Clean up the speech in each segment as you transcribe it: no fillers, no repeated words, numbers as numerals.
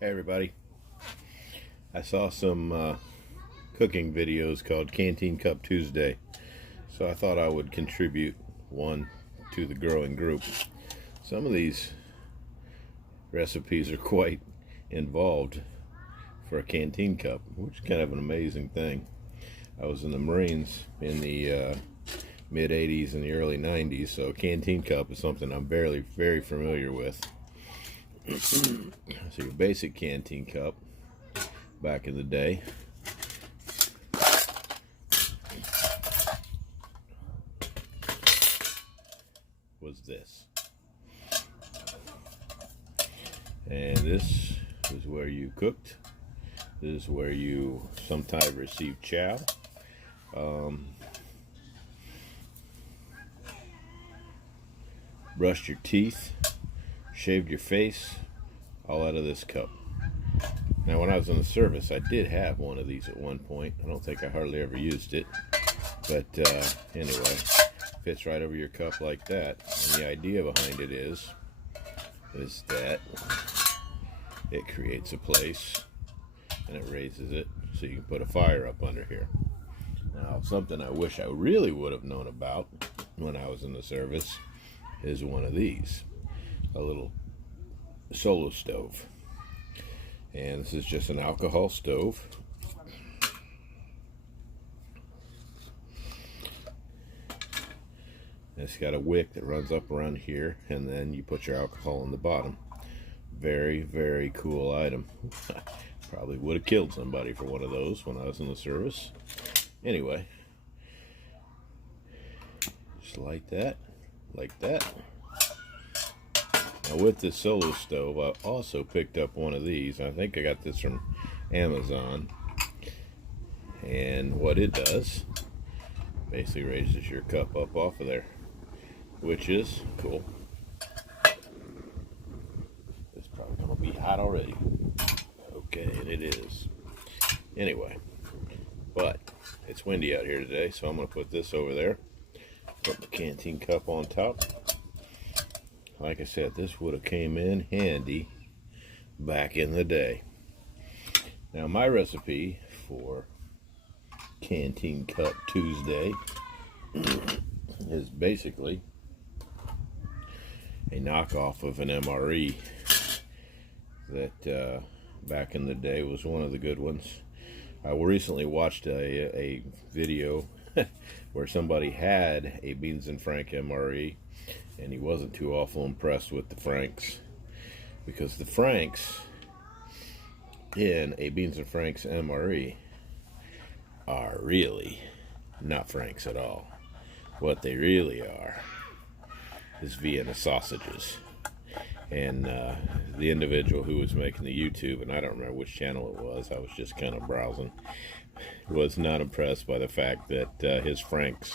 Hey everybody, I saw some cooking videos called Canteen Cup Tuesday, so I thought I would contribute one to the growing group. Some of these recipes are quite involved for a canteen cup, which is kind of an amazing thing. I was in the Marines in the mid 80s and the early 90s, so canteen cup is something I'm very familiar with. So your basic canteen cup back in the day was this, and this is where you cooked. This is where you sometimes received chow. Brushed your teeth, shaved your face, all out of this cup. Now, when I was in the service, I did have one of these at one point. I don't think I hardly ever used it, but anyway, fits right over your cup like that. And the idea behind it is that it creates a place and it raises it so you can put a fire up under here. Now, something I wish I really would have known about when I was in the service is one of these, a little solo stove. And this is just an alcohol stove. It's got a wick that runs up around here, and then you put your alcohol in the bottom. Very cool item. Probably would have killed somebody for one of those when I was in the service. Anyway, just like that. Now, with this solo stove, I also picked up one of these. I think I got this from Amazon. And what it does, basically raises your cup up off of there, which is cool. It's probably going to be hot already. Okay, and it is. Anyway, but it's windy out here today, so I'm going to put this over there. Put the canteen cup on top. Like I said, this would have came in handy back in the day. Now, my recipe for Canteen Cup Tuesday is basically a knockoff of an MRE that back in the day was one of the good ones. I recently watched a video where somebody had a Beans and Frank MRE, and he wasn't too awful impressed with the Franks, because the Franks in a Beans and Franks MRE are really not Franks at all. What they really are is Vienna sausages. And the individual who was making the YouTube, and I don't remember which channel it was, I was just kind of browsing, was not impressed by the fact that his Franks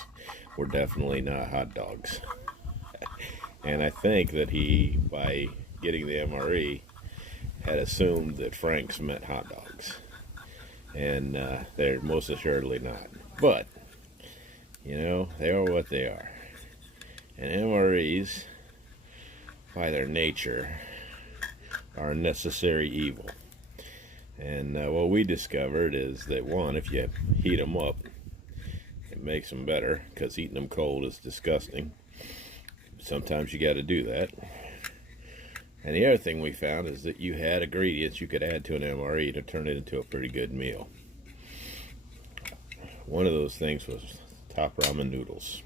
were definitely not hot dogs. And I think that he, by getting the MRE, had assumed that Franks meant hot dogs. And they're most assuredly not. But, you know, they are what they are. And MREs, by their nature, are a necessary evil. And what we discovered is that, one, if you heat them up, it makes them better, because eating them cold is disgusting. Sometimes you got to do that. And the other thing we found is that you had ingredients you could add to an MRE to turn it into a pretty good meal. One of those things was top ramen noodles.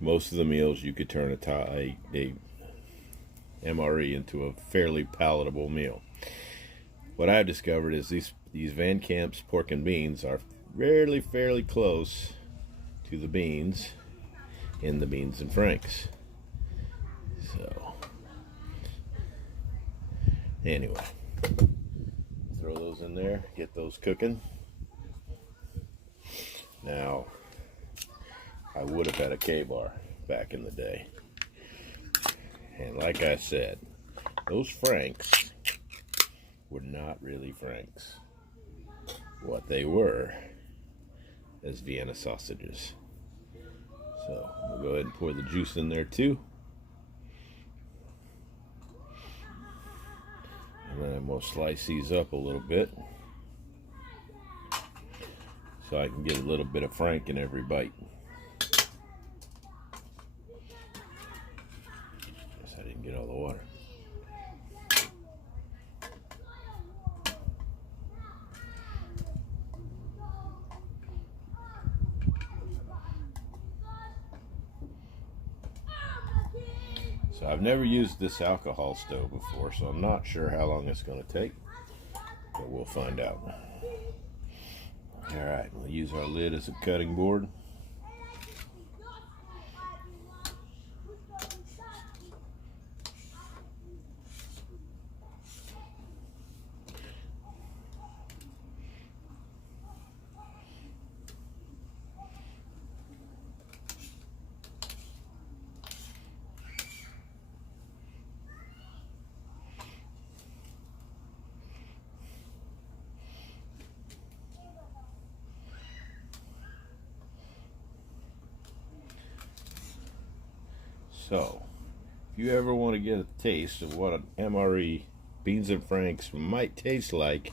Most of the meals you could turn a MRE into a fairly palatable meal. What I've discovered is these Van Camp's pork and beans are fairly close to the beans in the Beans and Franks. So, anyway, throw those in there, get those cooking. Now, I would have had a K-bar back in the day. And like I said, those Franks were not really Franks. What they were is Vienna sausages. So we'll go ahead and pour the juice in there too. I'm going to slice these up a little bit so I can get a little bit of Frank in every bite. Guess I didn't get all the water. So I've never used this alcohol stove before, so I'm not sure how long it's going to take, but we'll find out. Alright, we'll use our lid as a cutting board. So, if you ever want to get a taste of what an MRE beans and franks might taste like,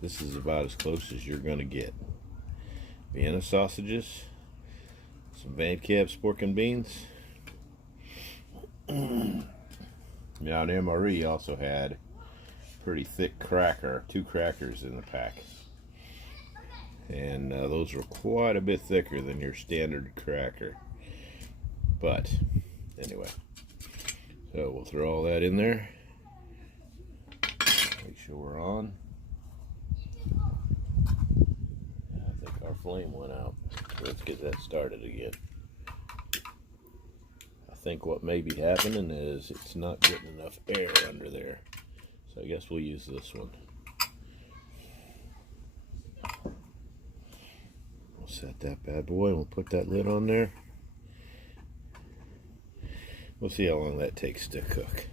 this is about as close as you're going to get. Vienna sausages, some Van Camp's pork and beans. Now, an MRE also had pretty thick cracker, 2 crackers in the pack. And those were quite a bit thicker than your standard cracker. But anyway, so we'll throw all that in there. Make sure we're on. I think our flame went out. Let's get that started again. I think what may be happening is it's not getting enough air under there. So I guess we'll use this one. We'll set that bad boy and we'll put that lid on there. We'll see how long that takes to cook.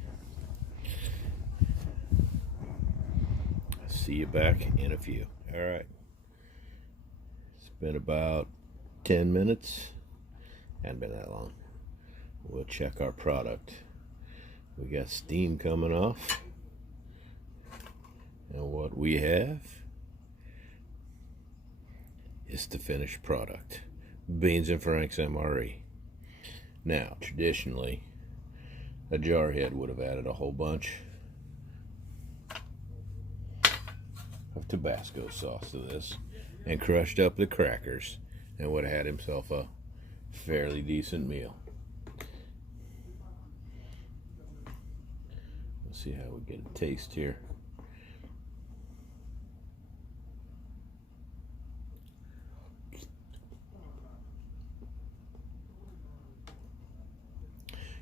See you back in a few. Alright. It's been about 10 minutes. Hasn't been that long. We'll check our product. We got steam coming off. And what we have is the finished product. Beans and Frank's MRE. Now, traditionally, a jarhead would have added a whole bunch of Tabasco sauce to this and crushed up the crackers and would have had himself a fairly decent meal. Let's see how we get a taste here.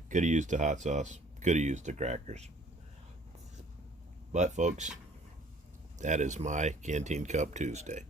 Could have used the hot sauce. Could have used the crackers. But folks, that is my Canteen Cup Tuesday.